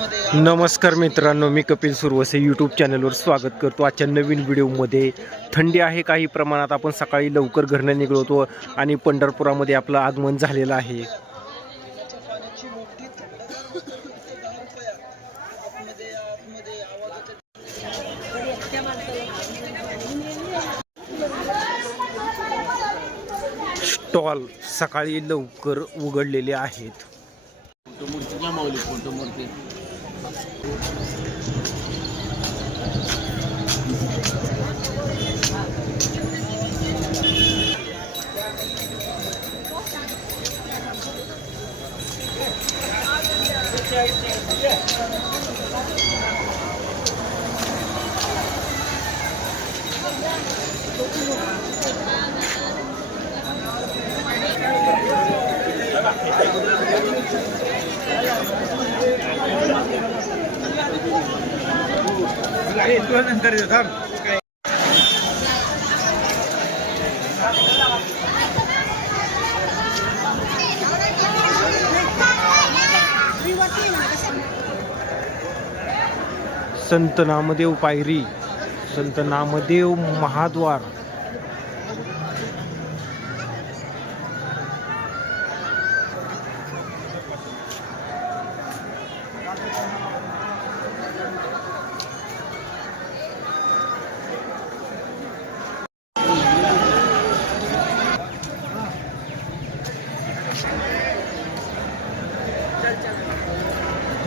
नमस्कार मित्रांनो, मी कपिल सुरवसे यूट्यूब चॅनलवर स्वागत करतो. आजच्या नवीन व्हिडिओमध्ये थंडी आहे काही प्रमाणात. आपण सकाळी लवकर घरनं निघलो होतो आणि पंढरपुरामध्ये आपलं आगमन झालेलं आहे. स्टॉल सकाळी लवकर उघडलेले आहेत. संत नामदेव पायरी, संत नामदेव महाद्वार,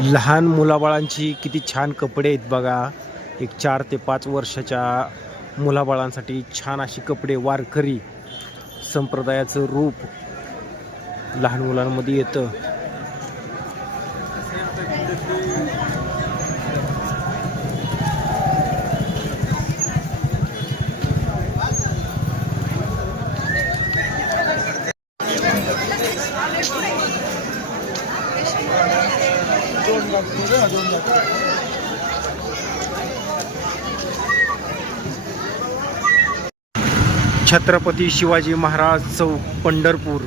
लहान मुलाबाळांची किती छान कपडे आहेत बघा. एक 4 ते 5 वर्षाच्या मुलाबाळांसाठी छान अशी कपडे. वारकरी संप्रदायाचं रूप लहान मुलांमध्ये येतं. छत्रपती शिवाजी महाराज चौक, पंढरपूर.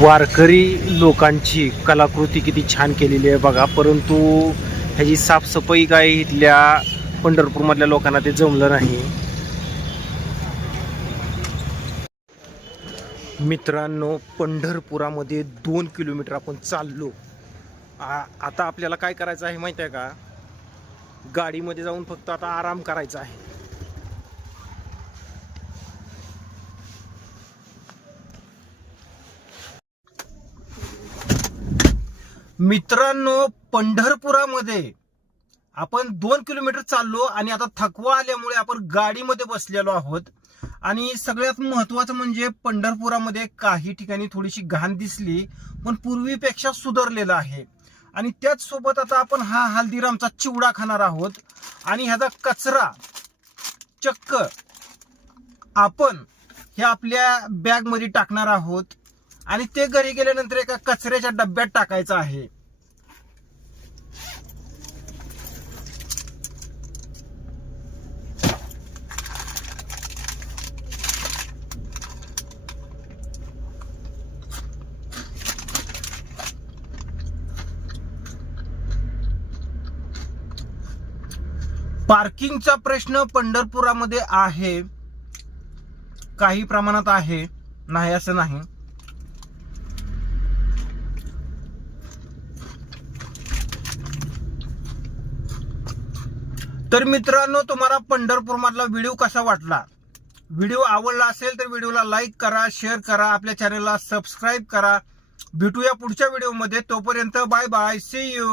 वारकरी लोकांची कलाकृती किती छान केलेली आहे बघा. परंतु ह्याची साफसफाई काय इथल्या पंढरपूरमधल्या लोकांना ते जमलं नाही. मित्रांनो, पंढरपुरामध्ये 2 किलोमीटर आपण चाललो. आता आपल्याला काय करायचं आहे माहिती आहे का? गाडीमध्ये जाऊन फक्त आता आराम करायचा आहे. मित्रांनो, पंढरपुरामध्ये आपण 2 किलोमीटर चाललो आणि आता थकवा आल्यामुळे आपण गाडीमध्ये बसलेलो आहोत. आणि सगळ्यात महत्त्वाचं म्हणजे पंढरपुरामध्ये काही ठिकाणी थोडीशी घाण दिसली, पण पूर्वीपेक्षा सुधारलेलं आहे. आणि त्याच सोबत आता आपण हा हल्दीरामचा चिवडा खाणार आहोत. आणि ह्याचा कचरा चक्क आपण हे आपल्या बॅगमध्ये टाकणार आहोत आणि ते घरी गेल्यानंतर एका कचऱ्याच्या डब्यात टाकायचं आहे. पार्किंगचा प्रश्न पंढरपुरामध्ये आहे, काही प्रमाणात आहे, नाही असं नाही. तर मित्रांनो, तुम्हाला पंढरपूर मधला व्हिडिओ कसा वाटला? व्हिडिओ आवडला असेल तर व्हिडिओला लाईक करा, शेअर करा, आपल्या चॅनलला सबस्क्राईब करा. भेटूया पुढच्या व्हिडिओमध्ये. तोपर्यंत बाय बाय, सी यू.